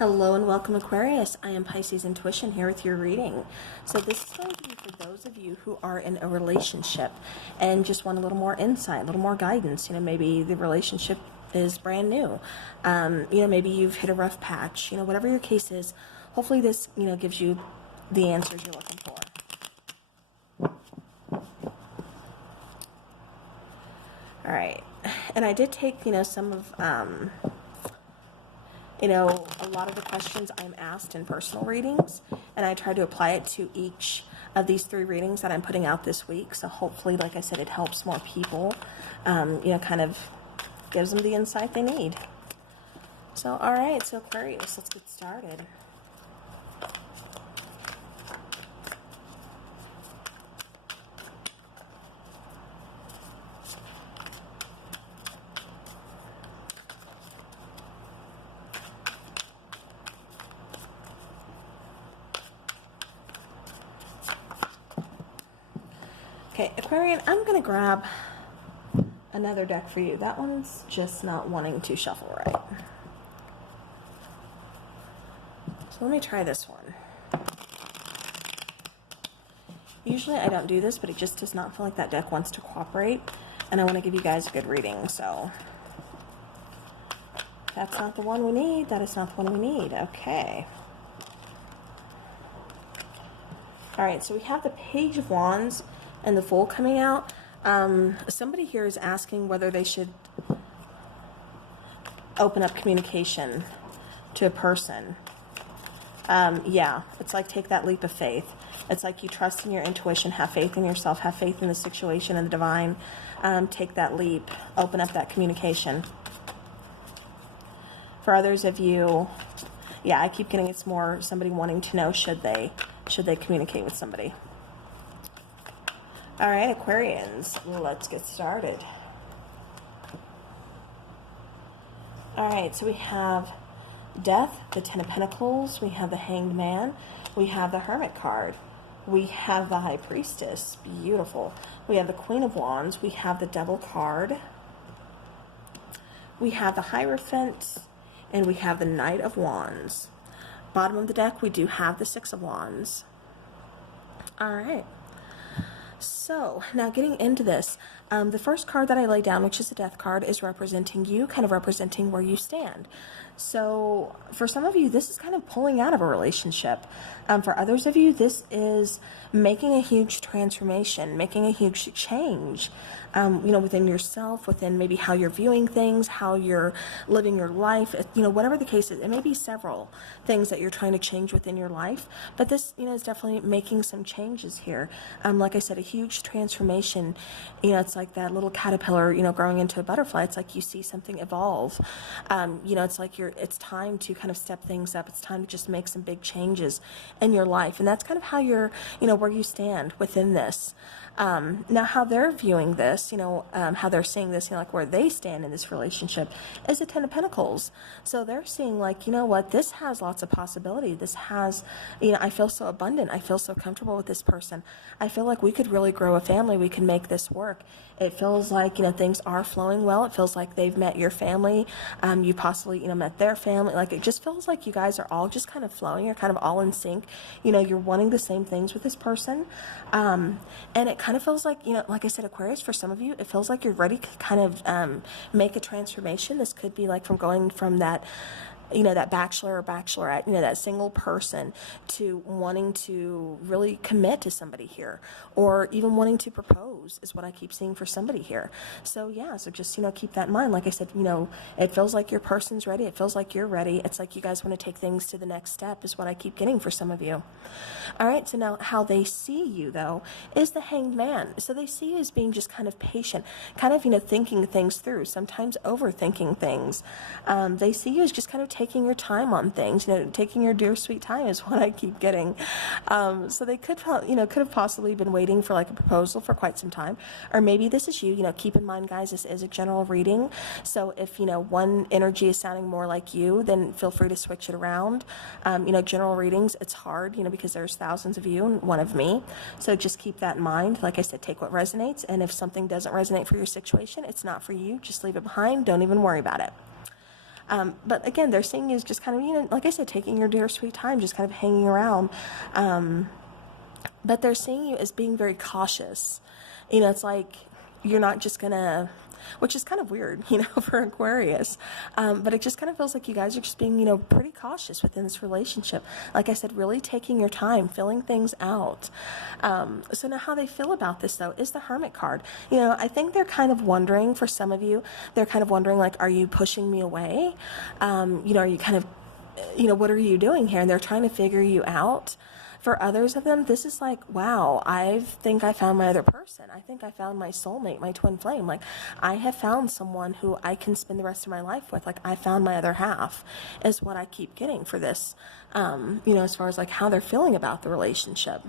Hello and welcome, Aquarius. I am Pisces Intuition here with your reading. So this is going to be for those of you who are in a relationship and just want a little more insight, a little more guidance. Maybe the relationship is brand new. Maybe you've hit a rough patch. Whatever your case is, hopefully this, gives you the answers you're looking for. All right. And I did take, some of... a lot of the questions I'm asked in personal readings, and I try to apply it to each of these 3 readings that I'm putting out this week. So hopefully, like I said, it helps more people, kind of gives them the insight they need. So, all right, so Aquarius, let's get started. Okay, Aquarian, I'm going to grab another deck for you. That one's just not wanting to shuffle right. So let me try this one. Usually I don't do this, but it just does not feel like that deck wants to cooperate, and I want to give you guys a good reading. So that's not the one we need. That is not the one we need. Okay. All right, so we have the Page of Wands and the Fool coming out. Somebody here is asking whether they should open up communication to a person. Yeah, it's like take that leap of faith. It's like you trust in your intuition, have faith in yourself, have faith in the situation and the divine. Take that leap, open up that communication. For others of you, yeah, I keep getting it's more somebody wanting to know should they communicate with somebody. All right, Aquarians, let's get started. All right, so we have Death, the Ten of Pentacles, we have the Hanged Man, we have the Hermit card, we have the High Priestess, beautiful. We have the Queen of Wands, we have the Devil card, we have the Hierophant, and we have the Knight of Wands. Bottom of the deck, we do have the Six of Wands. All right. So, now getting into this, the first card that I lay down, which is the Death card, is representing you, kind of representing where you stand. So, for some of you, this is kind of pulling out of a relationship. For others of you, this is making a huge transformation, making a huge change, within yourself, within maybe how you're viewing things, how you're living your life, whatever the case is. It may be several things that you're trying to change within your life, but this, is definitely making some changes here. Like I said, a huge transformation. It's like that little caterpillar, growing into a butterfly. It's like you see something evolve. It's like it's time to kind of step things up. It's time to just make some big changes in your life. And that's kind of how you're, where you stand within this. Now, how they're viewing this, how they're seeing this, like where they stand in this relationship is the Ten of Pentacles. So they're seeing like, what, this has lots of possibility. This has, I feel so abundant. I feel so comfortable with this person. I feel like we could really grow a family. We can make this work. It feels like, things are flowing well. It feels like they've met your family. You possibly, met their family. Like, it just feels like you guys are all just kind of flowing. You're kind of all in sync. You're wanting the same things with this person. And it kind of feels like, like I said, Aquarius, for some of you, it feels like you're ready to kind of make a transformation. This could be like from going from that, that bachelor or bachelorette, that single person to wanting to really commit to somebody here, or even wanting to propose is what I keep seeing for somebody here. So yeah, so just, keep that in mind. Like I said, it feels like your person's ready. It feels like you're ready. It's like you guys want to take things to the next step is what I keep getting for some of you. All right. So now how they see you though is the Hanged Man. So they see you as being just kind of patient, kind of, thinking things through, sometimes overthinking things. They see you as just kind of taking your time on things, taking your dear sweet time is what I keep getting. So they could have possibly been waiting for like a proposal for quite some time, or maybe this is you. Keep in mind, guys, this is a general reading. So if one energy is sounding more like you, then feel free to switch it around. General readings, it's hard, because there's thousands of you and one of me. So just keep that in mind. Like I said, take what resonates, and if something doesn't resonate for your situation, it's not for you. Just leave it behind. Don't even worry about it. But again, they're seeing you as just kind of, you know, like I said, taking your dear sweet time, just kind of hanging around. But they're seeing you as being very cautious. You know, it's like you're not just gonna, which is kind of weird, you know, for Aquarius. But it just kind of feels like you guys are just being, you know, pretty cautious within this relationship. Like I said, really taking your time, filling things out. So now how they feel about this, though, is the Hermit card. You know, I think they're kind of wondering, for some of you, they're kind of wondering, like, are you pushing me away? You know, are you kind of, you know, what are you doing here? And they're trying to figure you out. For others of them, this is like, wow, I think I found my other person. I think I found my soulmate, my twin flame. Like, I have found someone who I can spend the rest of my life with. Like, I found my other half, is what I keep getting for this, you know, as far as like how they're feeling about the relationship.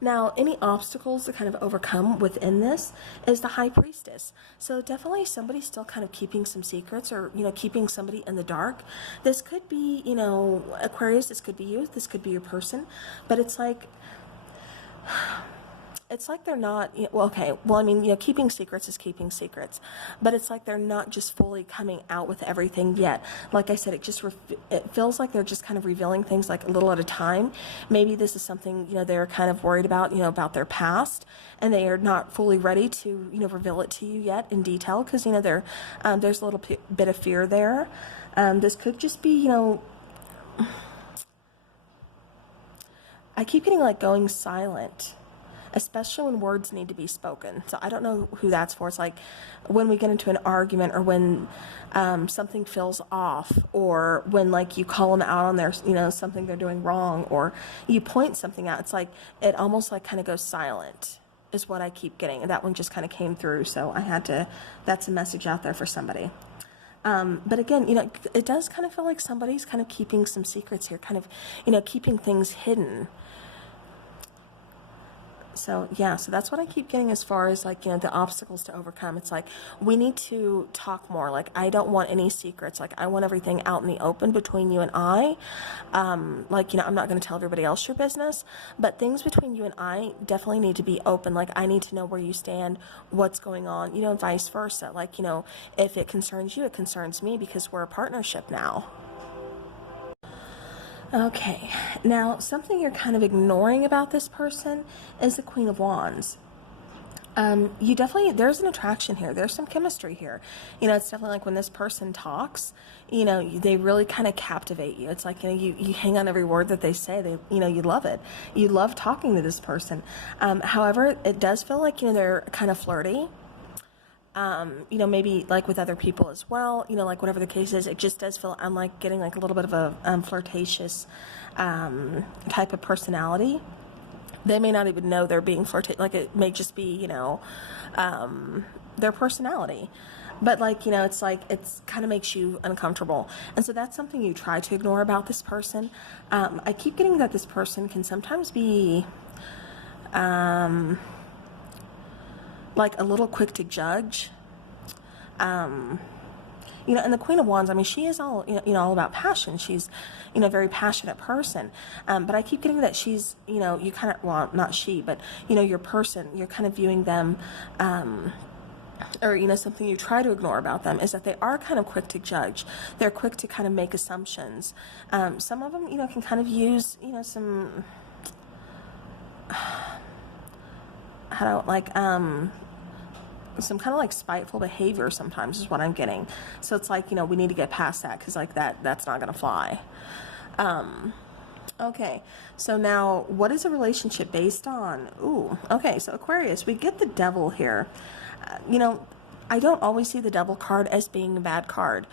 Now, any obstacles to kind of overcome within this is the High Priestess. So definitely somebody's still kind of keeping some secrets, or, you know, keeping somebody in the dark. This could be, you know, Aquarius, this could be you, this could be your person, but it's like they're not, you know, well, okay, well, I mean, you know, keeping secrets is keeping secrets, but it's like they're not just fully coming out with everything yet. Like I said, it feels like they're just kind of revealing things like a little at a time. Maybe this is something, you know, they're kind of worried about, you know, about their past, and they are not fully ready to, you know, reveal it to you yet in detail, because, you know, there's a little bit of fear there. This could just be, you know, I keep getting like going silent, especially when words need to be spoken. So I don't know who that's for. It's like when we get into an argument, or when something feels off, or when like you call them out on their, you know, something they're doing wrong, or you point something out. It's like it almost like kind of goes silent, is what I keep getting. And that one just kind of came through, so I had to, that's a message out there for somebody. But again, you know, it does kind of feel like somebody's kind of keeping some secrets here, kind of, you know, keeping things hidden. So yeah, so that's what I keep getting as far as like, you know, the obstacles to overcome. It's like, we need to talk more. Like, I don't want any secrets. Like, I want everything out in the open between you and I. Like, you know, I'm not going to tell everybody else your business, but things between you and I definitely need to be open. Like, I need to know where you stand, what's going on, you know, and vice versa. Like, you know, if it concerns you, it concerns me, because we're a partnership now. Okay, now something you're kind of ignoring about this person is the Queen of Wands. You definitely, there's an attraction here. There's some chemistry here. You know, it's definitely like when this person talks, you know, they really kind of captivate you. It's like, you know, you hang on every word that they say. They, you know, you love it. You love talking to this person. However, it does feel like, you know, they're kind of flirty. You know, maybe like with other people as well, you know, like whatever the case is, it just does feel, I'm like getting like a little bit of a flirtatious type of personality. They may not even know they're being flirtatious, like it may just be, you know, their personality. But like, you know, it's like, it's kind of makes you uncomfortable. And so that's something you try to ignore about this person. I keep getting that this person can sometimes be like a little quick to judge. You know, and the Queen of Wands, I mean, she is all, you know, all about passion. She's, you know, a very passionate person. But I keep getting that she's, you know, you kind of, well, not she, but, you know, your person, you're kind of viewing them, or, you know, something you try to ignore about them is that they are kind of quick to judge. They're quick to kind of make assumptions. Some of them, you know, can kind of use, you know, some, how do, like, some kind of like spiteful behavior sometimes is what I'm getting. So it's like, you know, we need to get past that, because like that's not going to fly. Okay, so now what is a relationship based on? Ooh, okay, so Aquarius, we get the Devil here. You know, I don't always see the Devil card as being a bad card,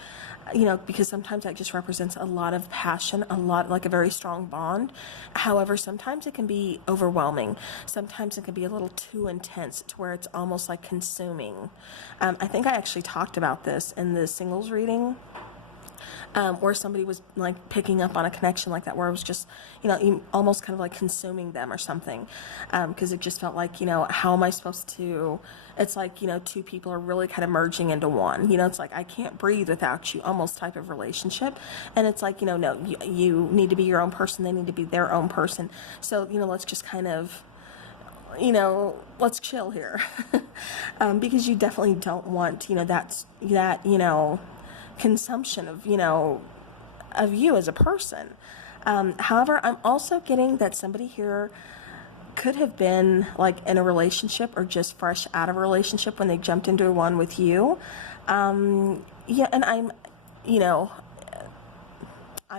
you know, because sometimes that just represents a lot of passion, a lot, like a very strong bond. However, sometimes it can be overwhelming. Sometimes it can be a little too intense to where it's almost like consuming. I think I actually talked about this in the singles reading. Where somebody was like picking up on a connection like that, where it was just, you know, almost kind of like consuming them or something, because it just felt like, you know, how am I supposed to, it's like, you know, two people are really kind of merging into one, you know, it's like, I can't breathe without you, almost type of relationship. And it's like, you know, no, you need to be your own person, they need to be their own person. So, you know, let's just kind of, you know, let's chill here. Because you definitely don't want, you know, that, you know, consumption of, of you as a person. However, I'm also getting that somebody here could have been like in a relationship or just fresh out of a relationship when they jumped into one with you. Yeah, and I'm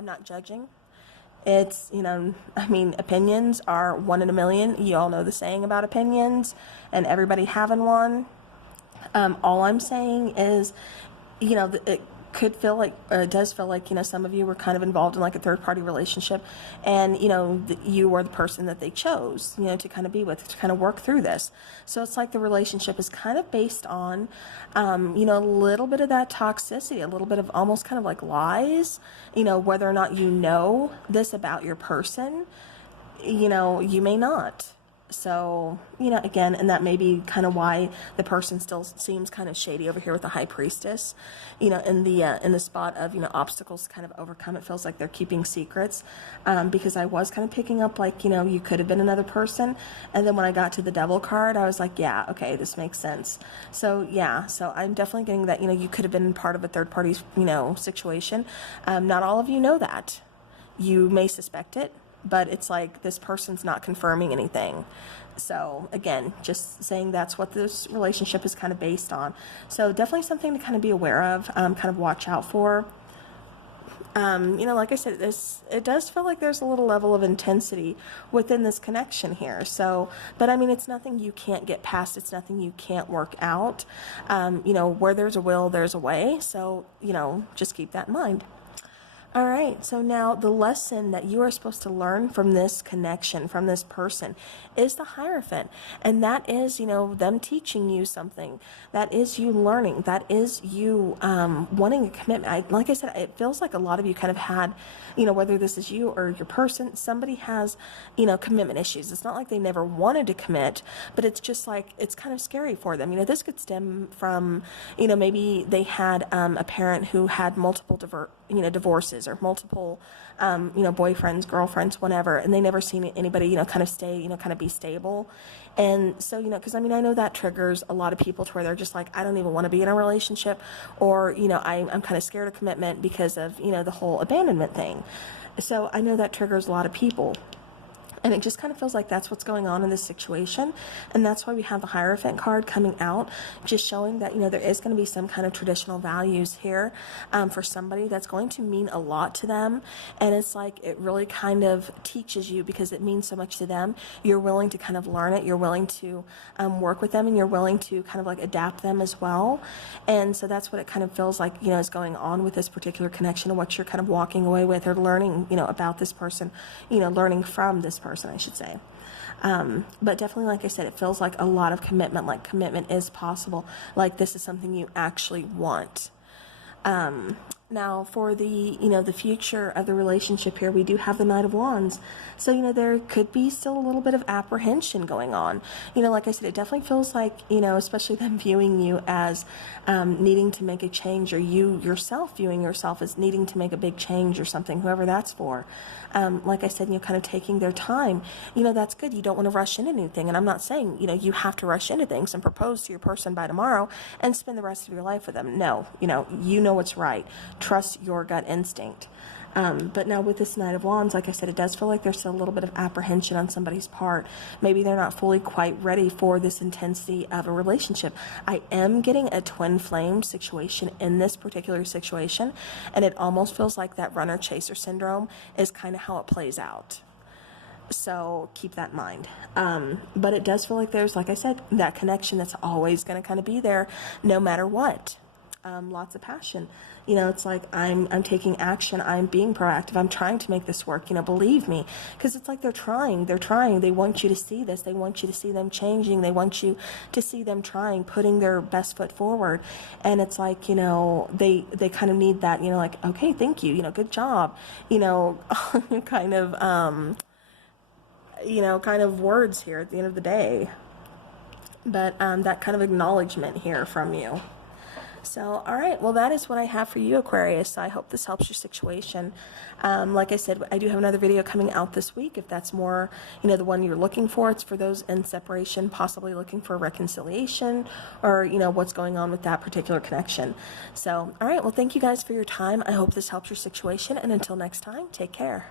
not judging. It's, opinions are 1 in a million. You all know the saying about opinions and everybody having one. All I'm saying is, it could feel like, or it does feel like, some of you were kind of involved in like a third party relationship, and, you were the person that they chose, to kind of be with, to kind of work through this. So it's like the relationship is kind of based on, a little bit of that toxicity, a little bit of almost kind of like lies, whether or not you know this about your person, you may not. So, again, and that may be kind of why the person still seems kind of shady over here with the high priestess, in the spot of, obstacles to kind of overcome. It feels like they're keeping secrets, because I was kind of picking up like, you could have been another person. And then when I got to the devil card, I was like, yeah, okay, this makes sense. So yeah, so I'm definitely getting that, you could have been part of a third party, situation. Not all of you know that. You may suspect it, but it's like this person's not confirming anything. So again, just saying that's what this relationship is kind of based on. So definitely something to kind of be aware of, kind of watch out for. Like I said, it does feel like there's a little level of intensity within this connection here. So, but it's nothing you can't get past. It's nothing you can't work out. Where there's a will, there's a way. So, just keep that in mind. All right, so now the lesson that you are supposed to learn from this connection, from this person, is the Hierophant. And that is, them teaching you something. That is you learning. That is you wanting a commitment. Like I said, it feels like a lot of you kind of had, whether this is you or your person, somebody has, commitment issues. It's not like they never wanted to commit, but it's just like, it's kind of scary for them. This could stem from, maybe they had a parent who had multiple divorces or multiple, boyfriends, girlfriends, whatever, and they never seen anybody, kind of stay, kind of be stable. And so, because I know that triggers a lot of people to where they're just like, I don't even want to be in a relationship, or, I'm kind of scared of commitment because of, the whole abandonment thing. So I know that triggers a lot of people. And it just kind of feels like that's what's going on in this situation. And that's why we have the Hierophant card coming out, just showing that, there is going to be some kind of traditional values here for somebody that's going to mean a lot to them. And it's like, it really kind of teaches you because it means so much to them. You're willing to kind of learn it. You're willing to work with them, and you're willing to kind of like adapt them as well. And so that's what it kind of feels like, is going on with this particular connection, and what you're kind of walking away with or learning, about this person, learning from this person, I should say. But definitely, like I said, it feels like a lot of commitment, like commitment is possible. Like this is something you actually want. Now for the, the future of the relationship here, we do have the Knight of Wands. So, there could be still a little bit of apprehension going on. Like I said, it definitely feels like, especially them viewing you as needing to make a change, or you yourself viewing yourself as needing to make a big change or something, whoever that's for. Like I said, kind of taking their time, that's good. You don't want to rush into anything. And I'm not saying, you have to rush into things and propose to your person by tomorrow and spend the rest of your life with them. No, you know what's right. Trust your gut instinct. But now with this Knight of Wands, like I said, it does feel like there's still a little bit of apprehension on somebody's part. Maybe they're not fully quite ready for this intensity of a relationship. I am getting a twin flame situation in this particular situation, and it almost feels like that runner-chaser syndrome is kind of how it plays out. So keep that in mind. But it does feel like there's, like I said, that connection that's always going to kind of be there no matter what. Lots of passion. It's like I'm taking action. I'm being proactive. I'm trying to make this work. Believe me, because it's like they're trying. They want you to see this. They want you to see them changing. They want you to see them trying, putting their best foot forward. And it's like, they kind of need that, like, okay, thank you, good job, kind of words here at the end of the day. But that kind of acknowledgement here from you. So, all right, well, that is what I have for you, Aquarius. So I hope this helps your situation. Like I said, I do have another video coming out this week. If that's more, you know, the one you're looking for, it's for those in separation, possibly looking for reconciliation, or, you know, what's going on with that particular connection. So, all right, well, thank you guys for your time. I hope this helps your situation. And until next time, take care.